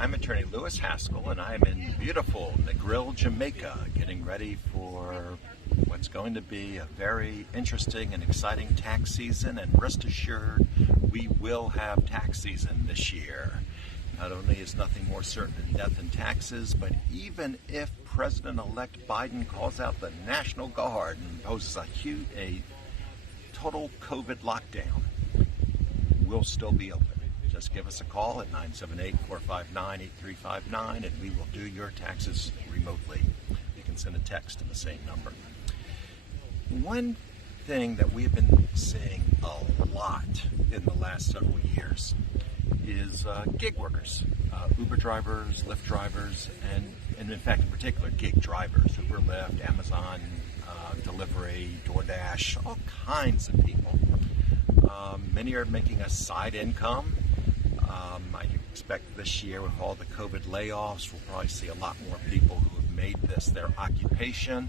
I'm attorney Lewis Haskell, and I'm in beautiful Negril, Jamaica, getting ready for what's going to be a very interesting and exciting tax season. And rest assured, we will have tax season this year. Not only is nothing more certain than death and taxes, but even if President-elect Biden calls out the National Guard and imposes a total COVID lockdown, we'll still be open. Just give us a call at 978-459-8359 and we will do your taxes remotely. You can send a text to the same number. One thing that we've been seeing a lot in the last several years is gig workers, Uber drivers, Lyft drivers, and in fact in particular gig drivers, Uber, Lyft, Amazon, delivery, DoorDash, all kinds of people. Many are making a side income. I expect this year with all the COVID layoffs, we'll probably see a lot more people who have made this their occupation.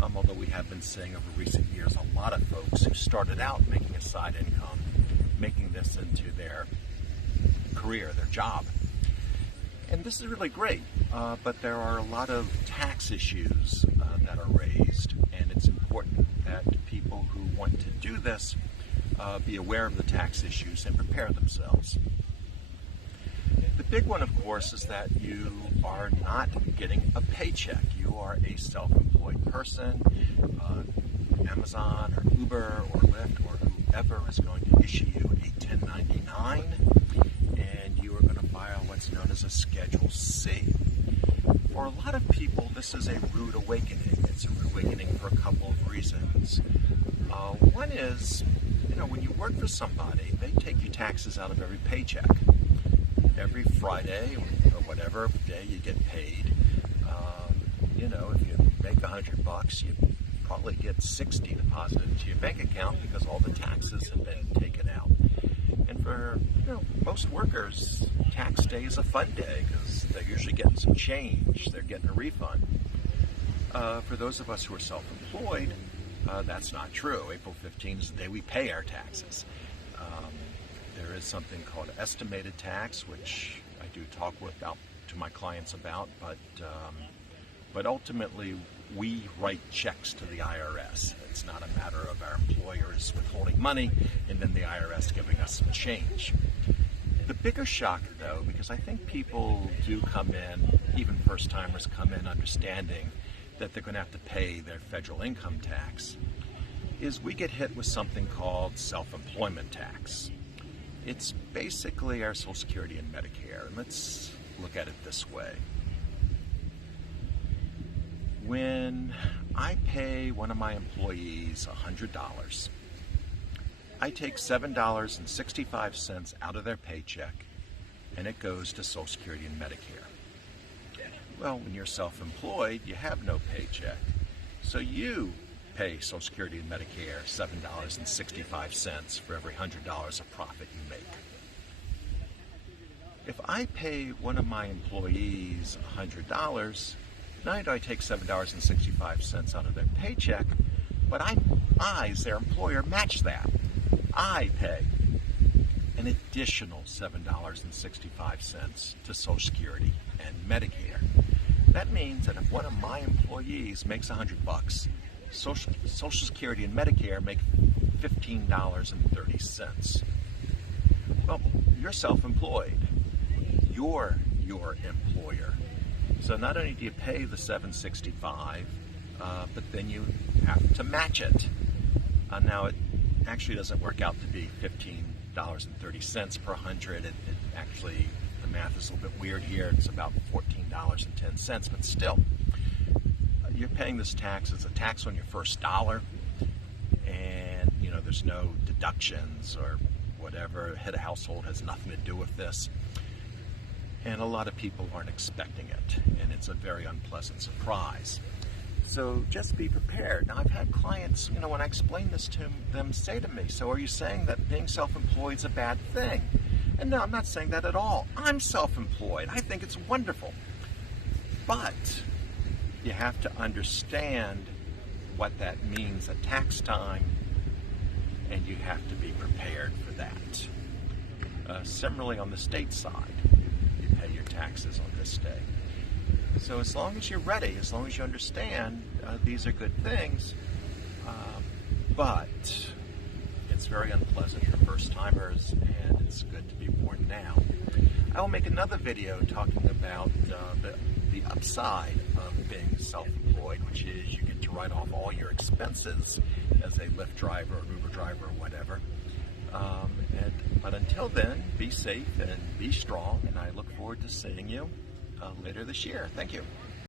Although we have been seeing over recent years a lot of folks who started out making a side income, making this into their career, their job. And this is really great, but there are a lot of tax issues that are raised, and it's important that people who want to do this be aware of the tax issues and prepare themselves. The big one, of course, is that you are not getting a paycheck. You are a self-employed person. Amazon or Uber or Lyft or whoever is going to issue you a 1099, and you are going to file what's known as a Schedule C. For a lot of people, this is a rude awakening. It's a rude awakening for a couple of reasons. One is, when you work for somebody, they take your taxes out of every paycheck. Every Friday or whatever day you get paid, if you make $100, you probably get 60 deposited into your bank account because all the taxes have been taken out. And for most workers, tax day is a fun day because they're usually getting some change. They're getting a refund. For those of us who are self-employed, that's not true. April 15 is the day we pay our taxes. There is something called estimated tax, which I do talk to my clients about, but ultimately we write checks to the IRS. It's not a matter of our employers withholding money and then the IRS giving us some change. The bigger shock, though, because I think people do come in, even first-timers come in understanding that they're going to have to pay their federal income tax, is we get hit with something called self-employment tax. It's basically our Social Security and Medicare. And let's look at it this way. When I pay one of my employees $100, I take $7.65 out of their paycheck, and it goes to Social Security and Medicare. Well, when you're self-employed, you have no paycheck. So you pay Social Security and Medicare $7.65 for every $100 of profit you make. If I pay one of my employees $100, not only do I take $7.65 out of their paycheck, but I, as their employer, match that. I pay an additional $7.65 to Social Security and Medicare. That means that if one of my employees makes $100, Social Security and Medicare make $15.30. Well, you're self-employed. You're your employer. So not only do you pay the $7.65, but then you have to match it. Now, it actually doesn't work out to be $15.30 per 100. It actually, the math is a little bit weird here. It's about $14.10, but still, you're paying this tax as a tax on your first dollar, and there's no deductions or whatever. Head of household has nothing to do with this, and a lot of people aren't expecting it, and it's a very unpleasant surprise. So just be prepared. Now, I've had clients, when I explain this to them, say to me, so are you saying that being self-employed is a bad thing? And no, I'm not saying that at all. I'm self-employed. I think it's wonderful. But you have to understand what that means at tax time, and you have to be prepared for that. Similarly, on the state side, you pay your taxes on this day. So as long as you're ready, as long as you understand, these are good things, but it's very unpleasant for first-timers, and it's good to be warned now. I will make another video talking about the upside of being self-employed, which is you get to write off all your expenses as a Lyft driver or Uber driver or whatever. But until then, be safe and be strong, and I look forward to seeing you later this year. Thank you.